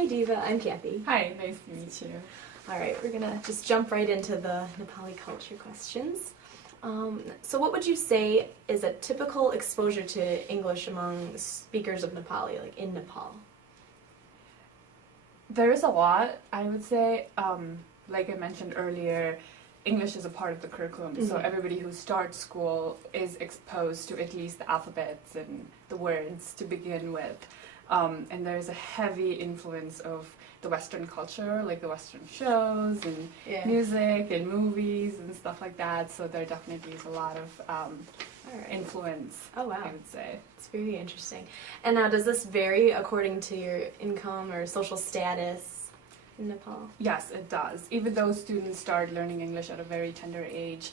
Hi Diva, I'm Kathy. Hi, nice to meet you. Alright, we're gonna just jump right into the Nepali culture questions. So what would you say is a typical exposure to English among speakers of Nepali, like in Nepal? There is a lot, I would say. Like I mentioned earlier, English is a part of the curriculum, so everybody who starts school is exposed to at least the alphabets and the words to begin with. And there's a heavy influence of the Western culture, like the Western shows and music and movies and stuff like that, so there definitely is a lot of influence, Oh wow. I would say. It's very interesting. And now does this vary according to your income or social status in Nepal? Yes, it does. Even though students start learning English at a very tender age,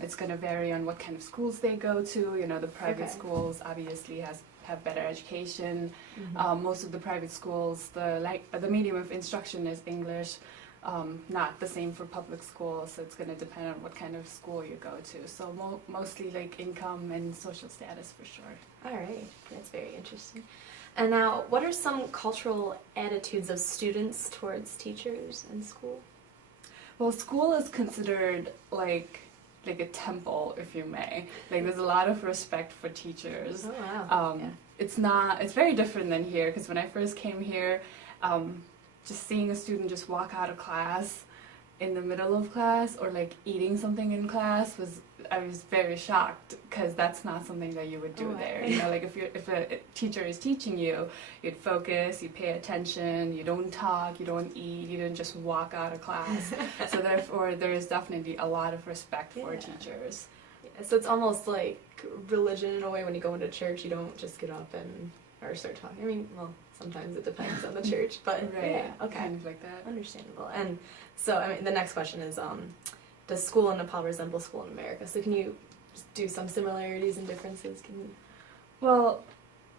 it's going to vary on what kind of schools they go to. You know, the private schools obviously have better education. Most of the private schools, the medium of instruction is English. Not the same for public schools, so it's going to depend on what kind of school you go to. So mostly like income and social status for sure. All right, that's very interesting. And now, what are some cultural attitudes of students towards teachers in school? Well, school is considered like a temple, if you may. Like there's a lot of respect for teachers. Oh wow. It's very different than here, because when I first came here, just seeing a student just walk out of class in the middle of class or like eating something in class I was very shocked, because that's not something that you would do there. You know, like if a teacher is teaching you, you'd focus, you pay attention, you don't talk, you don't eat, you don't just walk out of class. So therefore there is definitely a lot of respect for teachers. Yeah, so it's almost like religion in a way. When you go into church, you don't just get up and or start talking. I mean, well, sometimes it depends on the church, but okay, kind of like that. Understandable. And so, I mean, the next question is, does school in Nepal resemble school in America? So can you just do some similarities and differences? Can you? Well,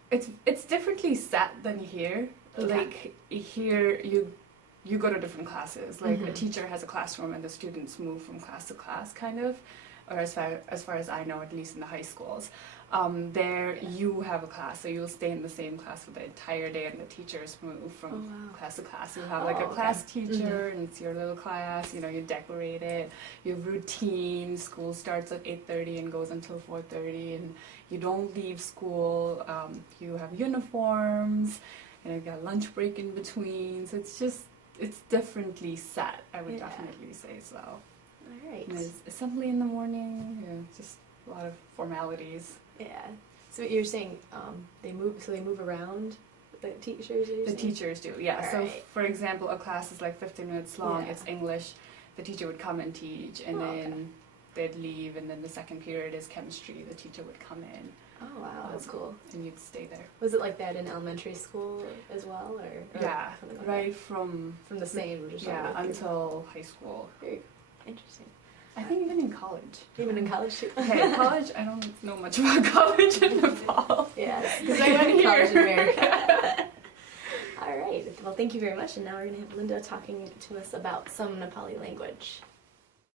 it's differently set than here. Okay. Like here, you go to different classes. Like a teacher has a classroom, and the students move from class to class, kind of. Or as far as I know, at least in the high schools. There you have a class, so you'll stay in the same class for the entire day, and the teachers move from class to class. You have like a class teacher, and it's your little class, you know, you decorate it, you have routine, school starts at 8:30 and goes until 4:30, and you don't leave school, you have uniforms, and you got lunch break in between, so it's differently set, I would definitely say so. All right. And there's assembly in the morning, just a lot of formalities. Yeah. So you're saying they move around, the teachers? The teachers do, yeah. All so right. for example, a class is like 15 minutes long, it's English, the teacher would come and teach, and then they'd leave, and then the second period is chemistry, the teacher would come in. Oh wow, that's cool. And you'd stay there. Was it like that in elementary school as well, or yeah, like right that? from the same, just until high school. Very interesting. I think even in college. Even in college too? Okay, college, I don't know much about college in Nepal. Yeah, because I went to college in America. All right, well thank you very much, and now we're going to have Linda talking to us about some Nepali language.